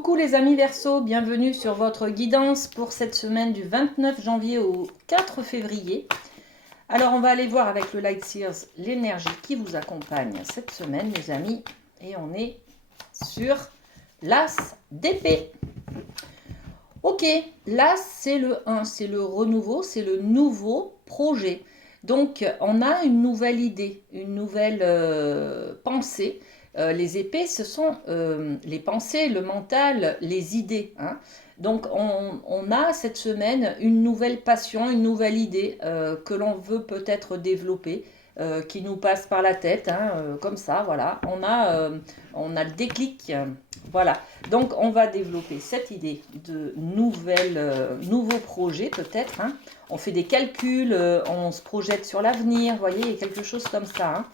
Coucou les amis Verseau, bienvenue sur votre guidance pour cette semaine du 29 janvier au 4 février. Alors on va aller voir avec le Light Seers l'énergie qui vous accompagne cette semaine les amis. Et on est sur l'As d'épée. Ok, l'As c'est le 1, c'est le renouveau, c'est le nouveau projet. Donc on a une nouvelle idée, une nouvelle pensée. Les épées, ce sont les pensées, le mental, les idées, hein. Donc on a cette semaine une nouvelle passion, une nouvelle idée que l'on veut peut-être développer, qui nous passe par la tête, hein, comme ça, voilà. On a le déclic, voilà. Donc on va développer cette idée de nouveau projet peut-être, hein. On fait des calculs, on se projette sur l'avenir, vous voyez, quelque chose comme ça, hein.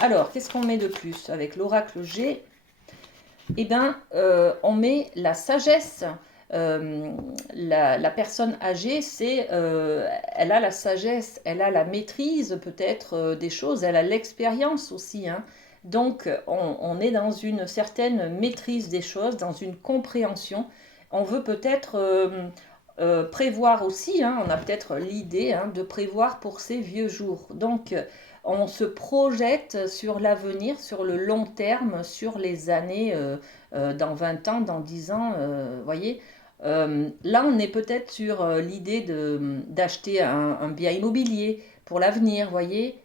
Alors, qu'est-ce qu'on met de plus avec l'oracle G? Eh bien, on met la sagesse. La personne âgée, elle a la sagesse, elle a la maîtrise peut-être des choses, elle a l'expérience aussi, hein. Donc, on est dans une certaine maîtrise des choses, dans une compréhension. On veut peut-être prévoir aussi, hein, on a peut-être l'idée, hein, de prévoir pour ces vieux jours. Donc, on se projette sur l'avenir, sur le long terme, sur les années, dans 20 ans, dans 10 ans, voyez. Là, on est peut-être sur l'idée d'acheter un bien immobilier pour l'avenir, voyez,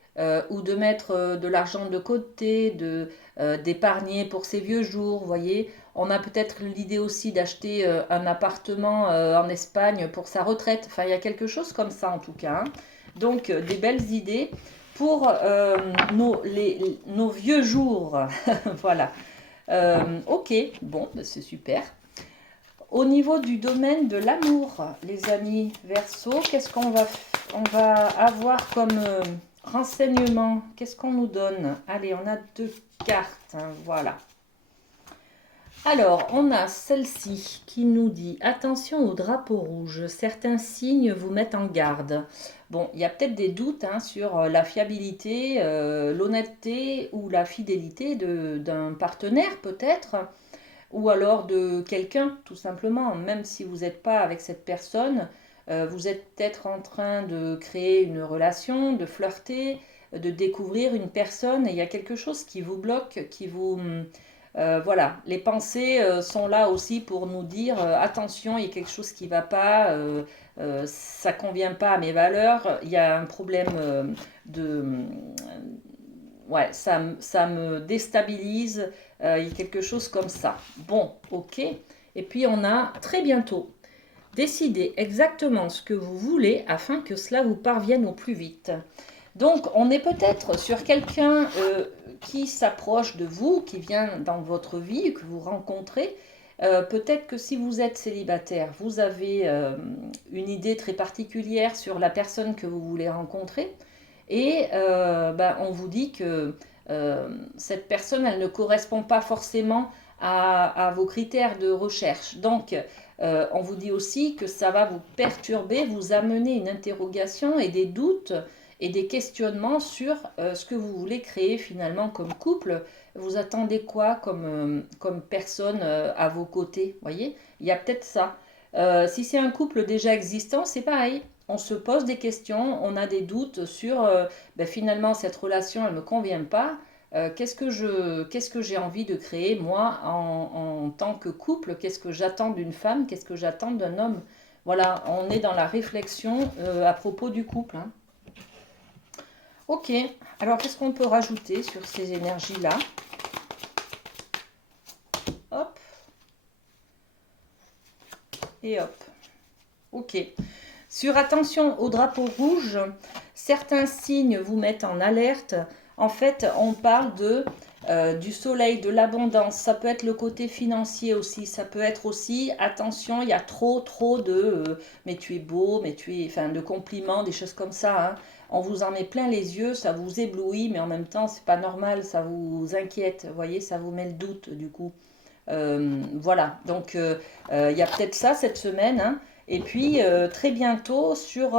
ou de mettre de l'argent de côté, d'épargner pour ses vieux jours, voyez. On a peut-être l'idée aussi d'acheter un appartement en Espagne pour sa retraite. Enfin, il y a quelque chose comme ça en tout cas, hein. Donc, des belles idées pour nos vieux jours. Voilà. Ok, bon, bah, c'est super. Au niveau du domaine de l'amour, les amis Verseau, qu'est-ce on va avoir comme renseignement? Qu'est-ce qu'on nous donne? Allez, on a deux cartes, hein, voilà. Alors, on a celle-ci qui nous dit « Attention au drapeau rouge, certains signes vous mettent en garde ». Bon, il y a peut-être des doutes hein, sur la fiabilité, l'honnêteté ou la fidélité d'un partenaire peut-être, ou alors de quelqu'un tout simplement, même si vous n'êtes pas avec cette personne, vous êtes peut-être en train de créer une relation, de flirter, de découvrir une personne et il y a quelque chose qui vous bloque, qui vous... voilà, les pensées sont là aussi pour nous dire attention, il y a quelque chose qui ne va pas, ça ne convient pas à mes valeurs, il y a un problème de... ouais, ça me déstabilise, il y a quelque chose comme ça. Bon, ok. Et puis on a très bientôt. Décidez exactement ce que vous voulez afin que cela vous parvienne au plus vite. Donc, on est peut-être sur quelqu'un qui s'approche de vous, qui vient dans votre vie, que vous rencontrez. Peut-être que si vous êtes célibataire, vous avez une idée très particulière sur la personne que vous voulez rencontrer. Et on vous dit que cette personne, elle ne correspond pas forcément à vos critères de recherche. Donc, on vous dit aussi que ça va vous perturber, vous amener une interrogation et des doutes et des questionnements sur ce que vous voulez créer finalement comme couple. Vous attendez quoi comme personne à vos côtés, voyez? Il y a peut-être ça. Si c'est un couple déjà existant, c'est pareil. On se pose des questions, on a des doutes sur finalement cette relation, elle ne me convient pas. Qu'est-ce que j'ai envie de créer moi en tant que couple? Qu'est-ce que j'attends d'une femme? Qu'est-ce que j'attends d'un homme? Voilà, on est dans la réflexion à propos du couple, hein. Ok, alors qu'est-ce qu'on peut rajouter sur ces énergies-là? Hop. Et hop. Ok. Sur attention au drapeau rouge, certains signes vous mettent en alerte. En fait, on parle du soleil, de l'abondance. Ça peut être le côté financier aussi. Ça peut être aussi, attention, il y a trop de mais tu es beau, mais tu es, enfin, de compliments, des choses comme ça, hein. On vous en met plein les yeux, ça vous éblouit, mais en même temps, c'est pas normal, ça vous inquiète. Vous voyez, ça vous met le doute du coup. Voilà, donc il y a peut-être ça cette semaine, hein. Et puis très bientôt sur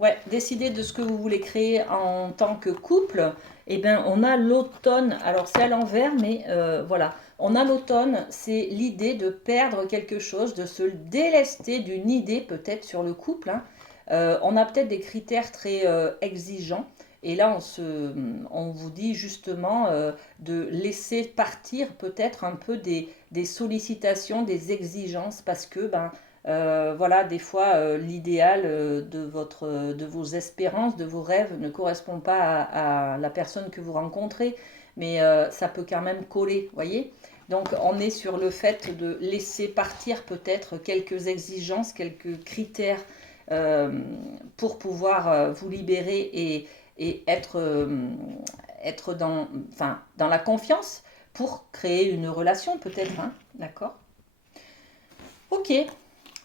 ouais, décider de ce que vous voulez créer en tant que couple. Eh bien, on a l'automne. Alors c'est à l'envers, mais voilà. On a l'automne, c'est l'idée de perdre quelque chose, de se délester d'une idée peut-être sur le couple, hein. On a peut-être des critères très exigeants. Et là, on vous dit justement de laisser partir peut-être un peu des sollicitations, des exigences, parce que voilà, des fois, l'idéal de vos espérances, de vos rêves ne correspond pas à la personne que vous rencontrez, mais ça peut quand même coller, voyez. Donc, on est sur le fait de laisser partir peut-être quelques exigences, quelques critères euh, pour pouvoir vous libérer et être dans, enfin, dans la confiance pour créer une relation peut-être, hein, d'accord? Ok,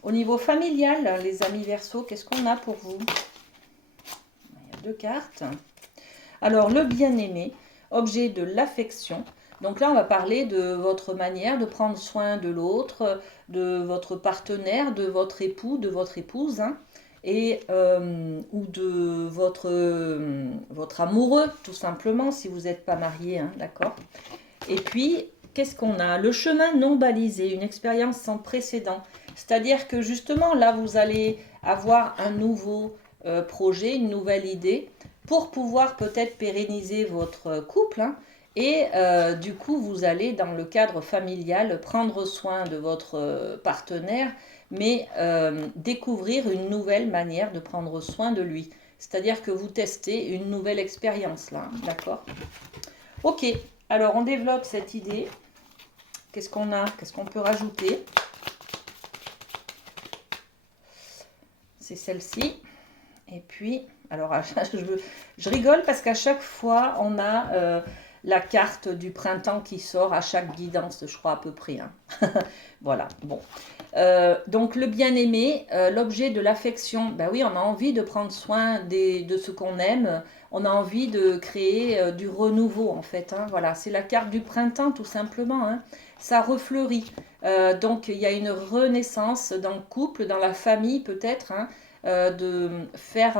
au niveau familial, les amis Verseau, qu'est-ce qu'on a pour vous? Il y a deux cartes. Alors, le bien-aimé, objet de l'affection. Donc là, on va parler de votre manière de prendre soin de l'autre, de votre partenaire, de votre époux, de votre épouse, hein, et ou de votre amoureux, tout simplement, si vous n'êtes pas marié, hein, d'accord? Et puis, qu'est-ce qu'on a? Le chemin non balisé, une expérience sans précédent. C'est-à-dire que justement, là, vous allez avoir un nouveau projet, une nouvelle idée pour pouvoir peut-être pérenniser votre couple, hein. Et du coup, vous allez, dans le cadre familial, prendre soin de votre partenaire, mais découvrir une nouvelle manière de prendre soin de lui. C'est-à-dire que vous testez une nouvelle expérience, là, d'accord? Ok, alors on développe cette idée. Qu'est-ce qu'on a? Qu'est-ce qu'on peut rajouter? C'est celle-ci. Et puis, alors je rigole parce qu'à chaque fois, on a la carte du printemps qui sort à chaque guidance, je crois à peu près, hein. Voilà, bon. Donc le bien-aimé, l'objet de l'affection, ben oui, on a envie de prendre soin de ce qu'on aime, on a envie de créer du renouveau en fait, hein. Voilà, c'est la carte du printemps tout simplement, hein. Ça refleurit. Donc il y a une renaissance dans le couple, dans la famille peut-être, hein, de faire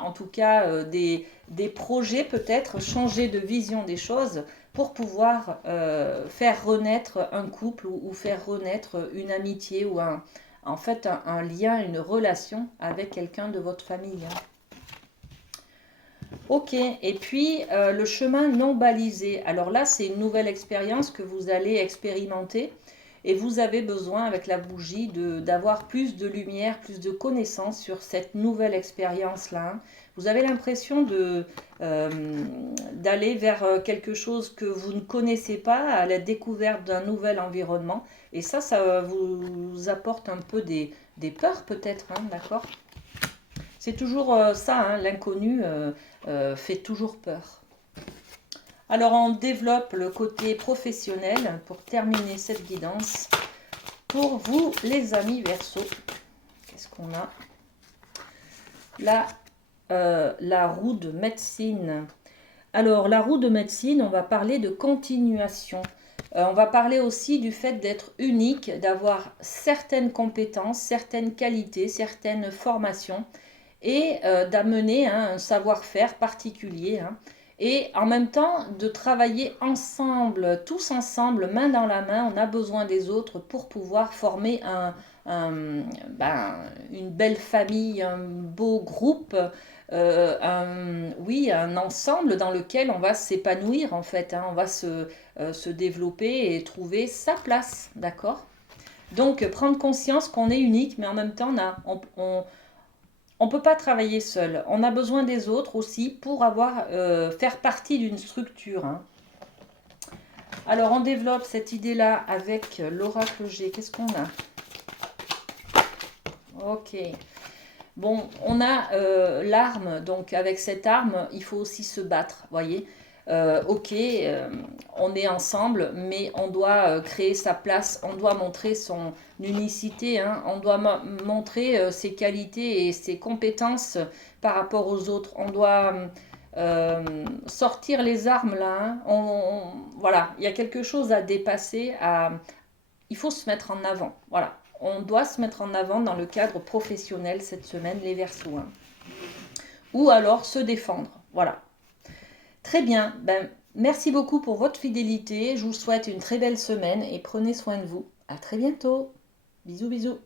en tout cas des projets peut-être, changer de vision des choses pour pouvoir faire renaître un couple ou faire renaître une amitié ou en fait un lien, une relation avec quelqu'un de votre famille, hein. Ok, et puis le chemin non balisé. Alors là, c'est une nouvelle expérience que vous allez expérimenter et vous avez besoin avec la bougie d'avoir plus de lumière, plus de connaissances sur cette nouvelle expérience-là, hein. Vous avez l'impression d'aller vers quelque chose que vous ne connaissez pas, à la découverte d'un nouvel environnement. Et ça vous apporte un peu des peurs peut-être, hein, d'accord? C'est toujours ça, hein, l'inconnu fait toujours peur. Alors on développe le côté professionnel pour terminer cette guidance. Pour vous les amis Verseau, qu'est-ce qu'on a? Là, la roue de médecine. Alors la roue de médecine, on va parler de continuation. On va parler aussi du fait d'être unique, d'avoir certaines compétences, certaines qualités, certaines formations et d'amener, hein, un savoir-faire particulier, hein, et en même temps de travailler ensemble, tous ensemble, main dans la main. On a besoin des autres pour pouvoir former une belle famille, un beau groupe, oui, un ensemble dans lequel on va s'épanouir en fait, hein, on va se développer et trouver sa place, d'accord? Donc prendre conscience qu'on est unique, mais en même temps on ne peut pas travailler seul. On a besoin des autres aussi pour faire partie d'une structure, hein. Alors, on développe cette idée-là avec l'oracle G. Qu'est-ce qu'on a? Ok. Bon, on a l'arme. Donc, avec cette arme, il faut aussi se battre, voyez. Ok, on est ensemble, mais on doit créer sa place, on doit montrer son unicité, hein, on doit montrer ses qualités et ses compétences par rapport aux autres. On doit sortir les armes là, hein. Voilà, il y a quelque chose à dépasser, il faut se mettre en avant. Voilà, on doit se mettre en avant dans le cadre professionnel cette semaine, les Verseaux, hein. Ou alors se défendre. Voilà. Très bien. Ben, Merci beaucoup pour votre fidélité. Je vous souhaite une très belle semaine et prenez soin de vous. À très bientôt. Bisous, bisous.